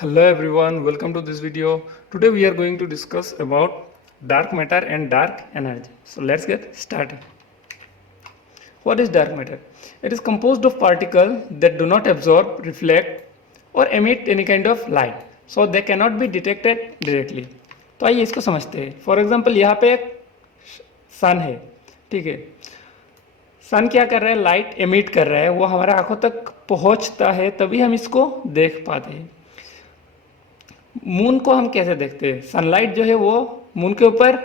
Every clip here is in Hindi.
Hello everyone, welcome to this video. Today we are going to discuss about dark matter and dark energy. So let's get started. What is dark matter? It is composed of particles that do not absorb, reflect or emit any kind of light. So they cannot be detected directly. तो आइए इसको समझते हैं. फॉर एग्जाम्पल यहाँ पे एक सन है, ठीक है. सन क्या कर रहा है? लाइट एमिट कर रहा है, वो हमारे आंखों तक पहुंचता है तभी हम इसको देख पाते हैं. मून को हम कैसे देखते हैं? सनलाइट जो है वो मून के ऊपर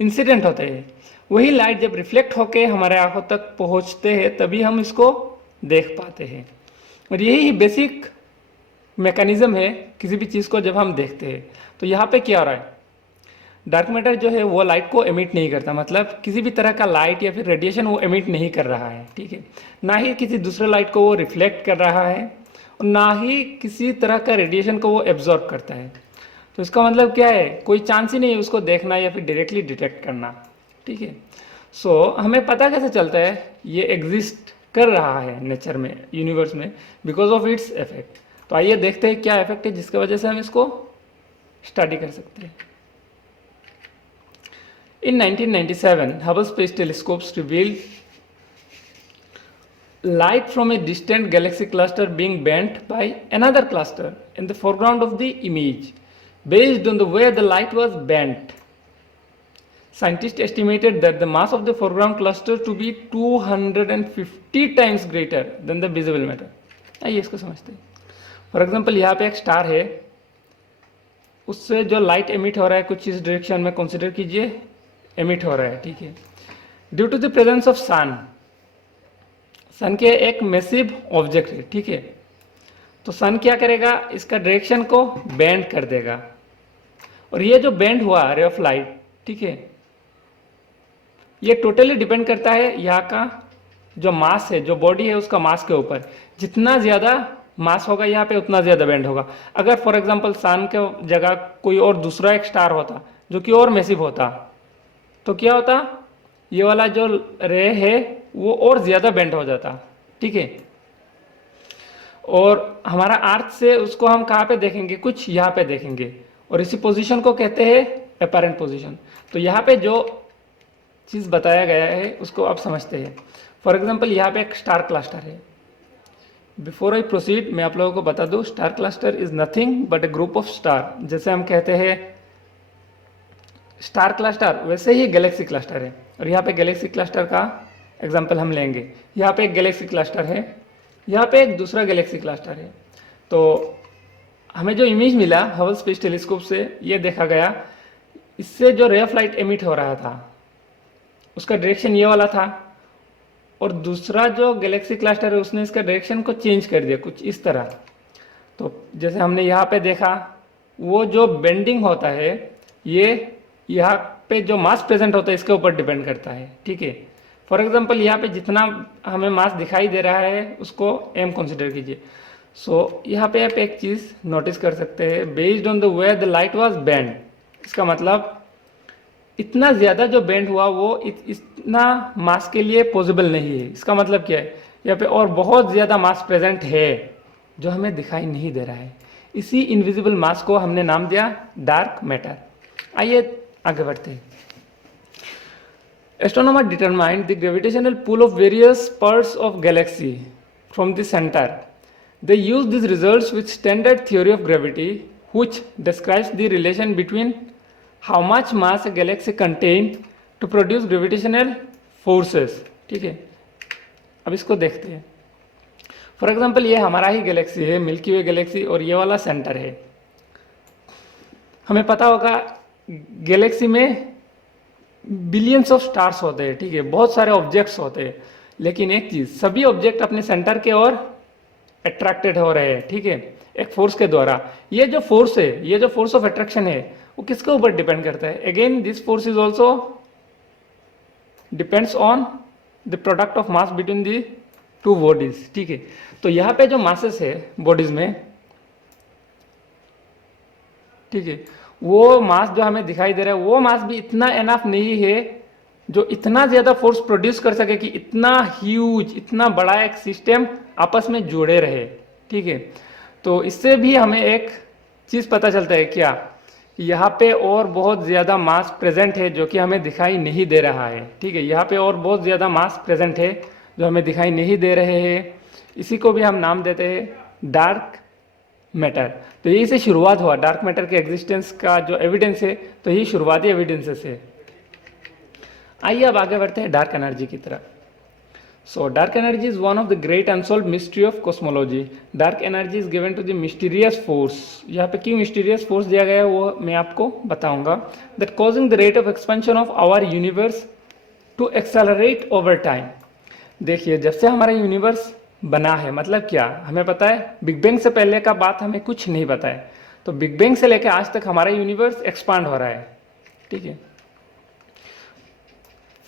इंसिडेंट होते हैं, वही लाइट जब रिफ्लेक्ट होके हमारे आंखों तक पहुंचते हैं तभी हम इसको देख पाते हैं. और यही बेसिक मैकेनिज्म है किसी भी चीज़ को जब हम देखते हैं. तो यहाँ पे क्या हो रहा है? डार्क मैटर जो है वो लाइट को एमिट नहीं करता, मतलब किसी भी तरह का लाइट या फिर रेडिएशन वो एमिट नहीं कर रहा है, ठीक है. ना ही किसी दूसरे लाइट को वो रिफ्लेक्ट कर रहा है और ना ही किसी तरह का रेडिएशन को वो एब्जॉर्ब करता है. तो इसका मतलब क्या है? कोई चांस ही नहीं है उसको देखना या फिर डायरेक्टली डिटेक्ट करना, ठीक है. सो हमें पता कैसे चलता है ये एग्जिस्ट कर रहा है नेचर में, यूनिवर्स में, बिकॉज ऑफ इट्स इफेक्ट. तो आइए देखते हैं क्या इफेक्ट है जिसकी वजह से हम इसको स्टडी कर सकते हैं. In 1997, Hubble Space Telescopes revealed light from a distant galaxy cluster being bent by another cluster in the foreground of the image. Based on the way the light was bent, scientists estimated that the mass of the foreground cluster to be 250 times greater than the visible matter. आइए इसको समझते हैं. फॉर एग्जाम्पल यहाँ पे एक स्टार है, उससे जो लाइट एमिट हो रहा है कुछ इस डायरेक्शन में कंसिडर कीजिए एमिट हो रहा है, ठीक है. Due to the presence of sun, sun के एक मैसिव ऑब्जेक्ट है, ठीक है. तो सन क्या करेगा? इसका डायरेक्शन को बेंड कर देगा और ये जो बेंड हुआ रे ऑफ लाइट, ठीक है, ये टोटली डिपेंड करता है यहाँ का जो मास है, जो बॉडी है उसका मास के ऊपर. जितना ज़्यादा मास होगा यहाँ पे उतना ज़्यादा बेंड होगा. अगर फॉर एग्जांपल सन के जगह कोई और दूसरा एक स्टार होता जो कि और मैसिव होता तो क्या होता? ये वाला जो रे है वो और ज़्यादा बेंड हो जाता, ठीक है. और हमारा अर्थ से उसको हम कहाँ पे देखेंगे? कुछ यहाँ पे देखेंगे और इसी पोजीशन को कहते हैं एपरेंट पोजीशन. तो यहाँ पे जो चीज़ बताया गया है उसको आप समझते हैं. फॉर एग्जांपल यहाँ पे एक स्टार क्लस्टर है. बिफोर आई प्रोसीड मैं आप लोगों को बता दूँ, star cluster is nothing but A group of star. जैसे हम कहते हैं स्टार क्लस्टर, वैसे ही गैलेक्सी क्लस्टर है. और यहाँ पे गैलेक्सी क्लस्टर का एग्जांपल हम लेंगे. यहाँ पे एक गैलेक्सी क्लस्टर है, यहाँ पे एक दूसरा गैलेक्सी क्लस्टर है. तो हमें जो इमेज मिला हबल स्पेस टेलीस्कोप से, ये देखा गया इससे जो रे ऑफ लाइट एमिट हो रहा था उसका डायरेक्शन ये वाला था और दूसरा जो गैलेक्सी क्लस्टर है उसने इसका डायरेक्शन को चेंज कर दिया कुछ इस तरह. तो जैसे हमने यहाँ पे देखा वो जो बेंडिंग होता है ये यहाँ पे जो मास प्रेजेंट होता है इसके ऊपर डिपेंड करता है, ठीक है. फॉर एग्जांपल यहाँ पे जितना हमें मास दिखाई दे रहा है उसको m कंसिडर कीजिए. सो यहाँ पे आप एक चीज़ नोटिस कर सकते हैं, based on the way the light was bend. इसका मतलब इतना ज़्यादा जो बेंड हुआ वो इतना मास के लिए पॉसिबल नहीं है. इसका मतलब क्या है? यहाँ पे और बहुत ज़्यादा मास प्रेजेंट है जो हमें दिखाई नहीं दे रहा है. इसी इनविजिबल मास को हमने नाम दिया डार्क मैटर. आइए आगे बढ़ते हैं. Astronomer determined the gravitational pull of various parts of galaxy from the center. They used these results with standard theory of gravity, which describes the relation between how much mass a galaxy contains to produce gravitational forces. ठीक है, अब इसको देखते हैं. फॉर एग्जाम्पल ये हमारा ही गैलेक्सी है, मिल्की वे गैलेक्सी, और ये वाला सेंटर है. हमें पता होगा गैलेक्सी में बिलियंस ऑफ स्टार्स होते हैं, ठीक है, बहुत सारे ऑब्जेक्ट्स होते हैं. लेकिन एक चीज़, सभी ऑब्जेक्ट अपने सेंटर के ओर अट्रैक्टेड हो रहे हैं, ठीक है, एक फोर्स के द्वारा. ये जो फोर्स है, ये जो फोर्स ऑफ अट्रैक्शन है वो किसके ऊपर डिपेंड करता है? Again this force is also depends on the product of mass between the two bodies, ठीक है. तो यहाँ पे जो मासेस है बॉडीज में, ठीक है, वो मास जो हमें दिखाई दे रहा है वो मास भी इतना एनफ नहीं है जो इतना ज़्यादा फोर्स प्रोड्यूस कर सके कि इतना ह्यूज, इतना बड़ा एक सिस्टम आपस में जुड़े रहे, ठीक है. तो इससे भी हमें एक चीज़ पता चलता है क्या, यहाँ पे और बहुत ज़्यादा मास प्रेजेंट है जो कि हमें दिखाई नहीं दे रहा है। ठीक है, यहाँ पे और बहुत ज़्यादा मास प्रेजेंट है जो हमें दिखाई नहीं दे रहे हैं। इसी को भी हम नाम देते हैं डार्क मैटर। तो यही से शुरुआत हुआ डार्क मैटर के एग्जिस्टेंस का जो एविडेंस है, तो यही शुरुआती एविडेंसेस है। आइए अब आगे बढ़ते हैं डार्क एनर्जी की तरफ। So dark energy is one of the great unsolved mystery of cosmology. Dark energy is given to the mysterious force. यहाँ पे क्यों mysterious force दिया गया है वो मैं आपको बताऊंगा. That causing the rate of expansion of our universe to accelerate over time. देखिए जब से हमारा यूनिवर्स बना है, मतलब क्या हमें पता है, बिग बैंग से पहले का बात हमें कुछ नहीं पता है। तो बिग बैंग से लेकर आज तक हमारा यूनिवर्स एक्सपांड हो रहा है। ठीक है,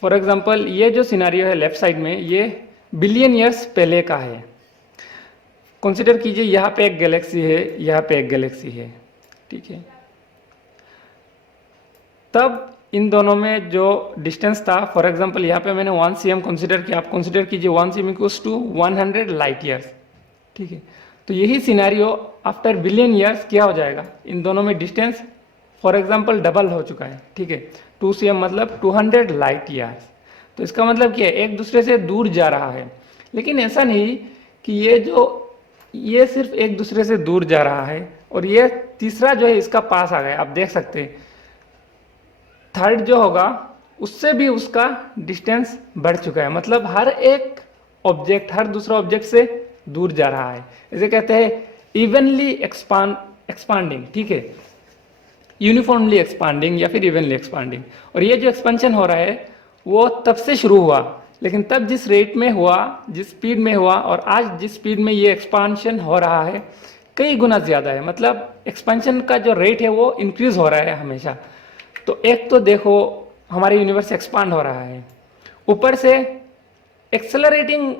फॉर एग्जाम्पल ये जो सिनारियो है लेफ्ट साइड में, ये बिलियन ईयर्स पहले का है। कंसिडर कीजिए यहाँ पे एक गैलेक्सी है, यहाँ पे एक गैलेक्सी है। ठीक है, तब इन दोनों में जो डिस्टेंस था, फॉर एग्जांपल यहाँ पे मैंने 1 cm कंसिडर किया, आप कंसिडर कीजिए 1 cm equals to 100 light years. ठीक है, तो यही सिनारियो आफ्टर बिलियन ईयर्स क्या हो जाएगा, इन दोनों में डिस्टेंस फॉर एग्जांपल डबल हो चुका है। ठीक है, 2 cm मतलब 200 लाइट ईयर्स। तो इसका मतलब क्या है, एक दूसरे से दूर जा रहा है। लेकिन ऐसा नहीं कि ये सिर्फ एक दूसरे से दूर जा रहा है और ये तीसरा जो है इसका पास आ गया। आप देख सकते हैं थर्ड जो होगा उससे भी उसका डिस्टेंस बढ़ चुका है, मतलब हर एक ऑब्जेक्ट हर दूसरा ऑब्जेक्ट से दूर जा रहा है। इसे कहते हैं इवनली एक्सपांडिंग। ठीक है, यूनिफॉर्मली एक्सपांडिंग या फिर इवनली एक्सपांडिंग। और ये जो एक्सपेंशन हो रहा है वो तब से शुरू हुआ, लेकिन तब जिस रेट में हुआ, जिस स्पीड में हुआ, और आज जिस स्पीड में ये एक्सपांशन हो रहा है कई गुना ज़्यादा है। मतलब एक्सपेंशन का जो रेट है वो इंक्रीज हो रहा है हमेशा। तो एक तो देखो हमारे यूनिवर्स एक्सपांड हो रहा है, ऊपर से एक्सेलरेटिंग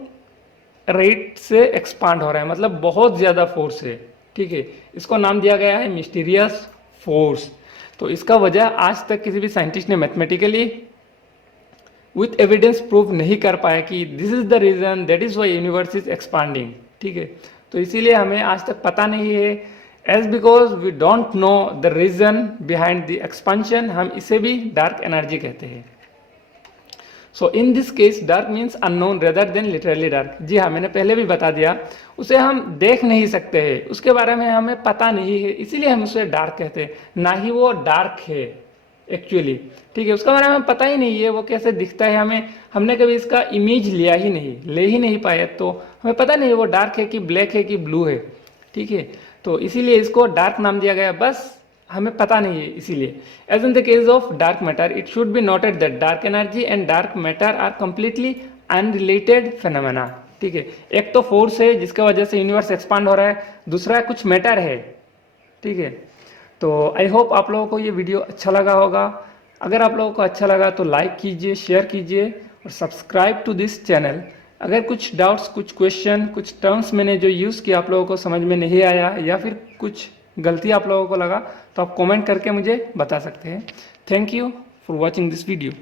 रेट से एक्सपांड हो रहा है, मतलब बहुत ज़्यादा फोर्स है। ठीक है, इसको नाम दिया गया है मिस्टीरियस फोर्स। तो इसका वजह आज तक किसी भी साइंटिस्ट ने मैथमेटिकली विथ एविडेंस प्रूव नहीं कर पाया कि this is the reason, that is why universe is expanding. ठीक है, तो इसीलिए हमें आज तक पता नहीं है, as because we don't know the reason behind the expansion, हम इसे भी डार्क एनर्जी कहते हैं। So in this case dark means unknown rather than literally dark. जी हाँ, मैंने पहले भी बता दिया, उसे हम देख नहीं सकते हैं, उसके बारे में हमें पता नहीं है, इसीलिए हम उसे डार्क कहते हैं, ना ही वो डार्क है एक्चुअली। ठीक है, उसका बारे में पता ही नहीं है वो कैसे दिखता है, हमने कभी इसका इमेज लिया ही नहीं, ले ही नहीं पाए, तो हमें पता नहीं है वो डार्क है कि ब्लैक है कि ब्लू है। ठीक है, तो इसीलिए इसको डार्क नाम दिया गया, बस हमें पता नहीं है इसीलिए। As in the case of dark matter it should be noted that dark energy and dark matter are completely unrelated phenomena. ठीक है, एक तो फोर्स है जिसके वजह से यूनिवर्स एक्सपांड हो रहा है, दूसरा कुछ मैटर है। ठीक है, तो आई होप आप लोगों को ये वीडियो अच्छा लगा होगा। अगर आप लोगों को अच्छा लगा तो लाइक कीजिए, शेयर कीजिए और सब्सक्राइब टू दिस चैनल। अगर कुछ डाउट्स, कुछ क्वेश्चन, कुछ टर्म्स मैंने जो यूज़ किया आप लोगों को समझ में नहीं आया या फिर कुछ गलती आप लोगों को लगा तो आप कमेंट करके मुझे बता सकते हैं। Thank you for watching this video.